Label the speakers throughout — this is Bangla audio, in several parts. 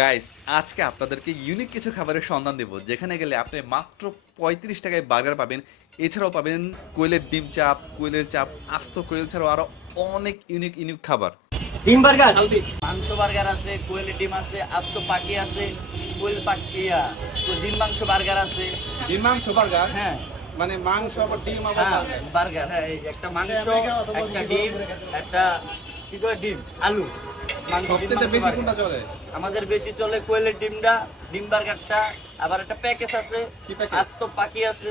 Speaker 1: গাইস আজকে আপনাদেরকে ইউনিক কিছু খাবারের সন্ধান দেব। যেখানে গেলে আপনি মাত্র পঁয়ত্রিশ টাকায় বার্গার পাবেন। এছাড়াও পাবেন কোয়েলের ডিম চাপ কোয়েলের চাপ আস্ত কোয়েল ছাড়াও আরও অনেক ইউনিক ইউনিক খাবার।
Speaker 2: ডিম বার্গার? মাংস বার্গার আছে কোয়েলের ডিম আছে আস্ত পাখি আছে কোয়েল পাখিয়া তো ডিম মাংস বার্গার আছে।
Speaker 3: ডিম মাংস বার্গার?
Speaker 2: হ্যাঁ।
Speaker 3: মানে মাংস আবার ডিম আবার
Speaker 2: হ্যাঁ বার্গার? হ্যাঁ একটা মাংস একটা ডিম একটা কি করে ডিম? আলু।
Speaker 3: বেশি কোনটা চলে?
Speaker 2: আমাদের বেশি চলে কোয়েলের ডিমটা ডিম বার্গারটা আবার একটা প্যাকেজ আছে? আস্ত পাখি আছে।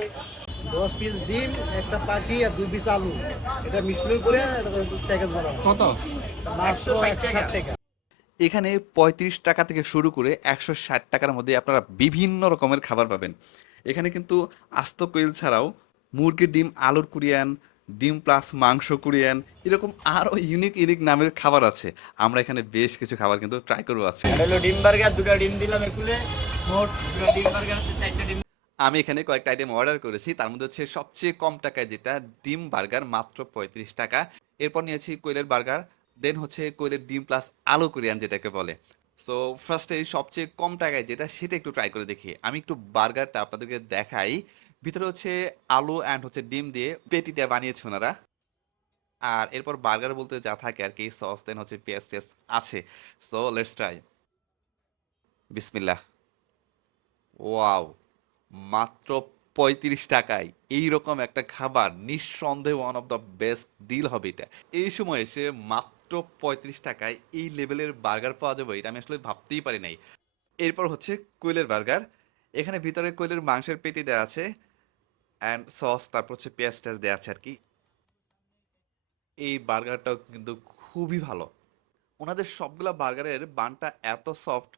Speaker 4: দশ পিস ডিম একটা পাখি আর দুই পিস আলু। এটা মিশ্রণ করে এটা প্যাকেজ বানাবো।
Speaker 3: কত?
Speaker 4: একশো ষাট টাকা।
Speaker 1: এখানে পঁয়ত্রিশ টাকা থেকে শুরু করে একশো ষাট টাকার মধ্যে আপনারা বিভিন্ন রকমের খাবার পাবেন। এখানে কিন্তু আস্ত কোয়েল ছাড়াও মুরগির ডিম আলুর কুরিয়ান ডিম প্লাস মাংস কুরিয়ান এরকম আরও ইউনিক ইউনিক নামের খাবার আছে। আমরা এখানে বেশ কিছু খাবার কিন্তু ট্রাই করব আছে
Speaker 2: ডিম বার্গার দুটো ডিম দিলাম একুলে। মোট দুটো ডিম বার্গার হচ্ছে ডিম।
Speaker 1: আমি এখানে কয়েকটা আইটেম অর্ডার করেছি। তার মধ্যে হচ্ছে সবচেয়ে কম টাকায় যেটা ডিম বার্গার মাত্র পঁয়ত্রিশ টাকা। এরপর নিয়েছি কোয়েলের বার্গার দেন হচ্ছে কোয়েলের ডিম প্লাস আলু কোরিয়ান যেটাকে বলে। সো ফার্স্টে সবচেয়ে কম টাকায় যেটা, সেটা একটু ট্রাই করে দেখি। আমি একটু বার্গারটা আপনাদেরকে দেখাই। ভিতরে হচ্ছে আলু অ্যান্ড হচ্ছে ডিম দিয়ে পেটি দিয়ে বানিয়েছে ওনারা। আর এরপর বার্গার বলতে যা থাকে আর কি সস দেন হচ্ছে পেঁয়াজ টেস আছে। সো লেটস ট্রাই বিসমিল্লাহ। ওয়াও মাত্র পঁয়ত্রিশ টাকায় এইরকম একটা খাবার, নিঃসন্দেহে one of the best deal হবে এটা। এই সময় এসে মাত্র পঁয়ত্রিশ টাকায় এই লেভেলের বার্গার পাওয়া যাবে, এটা আমি আসলে ভাবতেই পারি নাই। এরপর হচ্ছে কোয়েলের বার্গার। এখানে ভিতরে কোয়েলের মাংসের পেটি দেওয়া আছে অ্যান্ড সস তারপর হচ্ছে পেঁয়াজ টেয়াজ দেওয়া আছে আর কি এই বার্গারটাও কিন্তু খুবই ভালো। ওনাদের সবগুলা বার্গারের বানটা এত সফট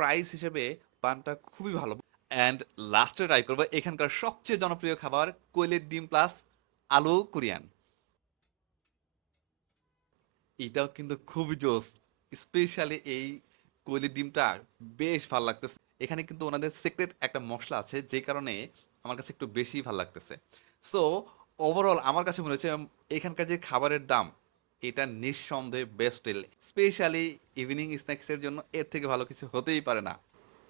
Speaker 1: প্রাইস হিসেবে বানটা খুবই ভালো। অ্যান্ড লাস্টে ট্রাই করব, এখানকার সবচেয়ে জনপ্রিয় খাবার কোয়েলের ডিম প্লাস আলু কোরিয়ান। এটাও কিন্তু খুবই জোস। স্পেশালি এই কোয়েলের ডিমটা বেশ ভালো লাগতেছে। এখানে কিন্তু ওনাদের সিক্রেট একটা মশলা আছে, যে কারণে আমার কাছে একটু বেশি ভালো লাগতেছে। সো ওভারঅল আমার কাছে মনে হচ্ছে এখানকার যে খাবারের দাম, এটা নিঃসন্দেহে বেস্ট স্পেশালি ইভিনিং স্ন্যাক্সের জন্য এর থেকে ভালো কিছু হতেই পারে না।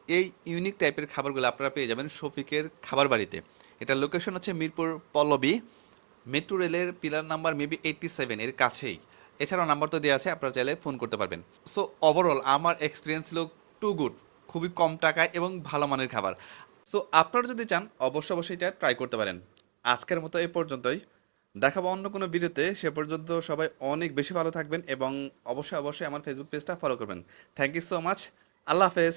Speaker 1: এই ইউনিক টাইপের খাবারগুলো আপনারা পেয়ে যাবেন শফিকের খাবার বাড়িতে। এটা লোকেশন হচ্ছে মিরপুর পল্লবী। মেট্রো রেলের pillar number maybe eighty seven এর কাছেই। এছাড়াও নাম্বার তো দেওয়া আছে, আপনারা চাইলে ফোন করতে পারবেন। সো ওভারঅল আমার এক্সপিরিয়েন্স ছিল টু গুড খুবই কম টাকায় এবং ভালো মানের খাবার। সো আপনারা যদি চান, অবশ্যই অবশ্যই এটা ট্রাই করতে পারেন। আজকের মতো এ পর্যন্তই। দেখাবো অন্য কোনো ভিডিওতে। সে পর্যন্ত সবাই অনেক বেশি ভালো থাকবেন এবং অবশ্যই অবশ্যই আমার ফেসবুক পেজটা ফলো করবেন। থ্যাংক ইউ সো মাচ আল্লাহ হাফেজ।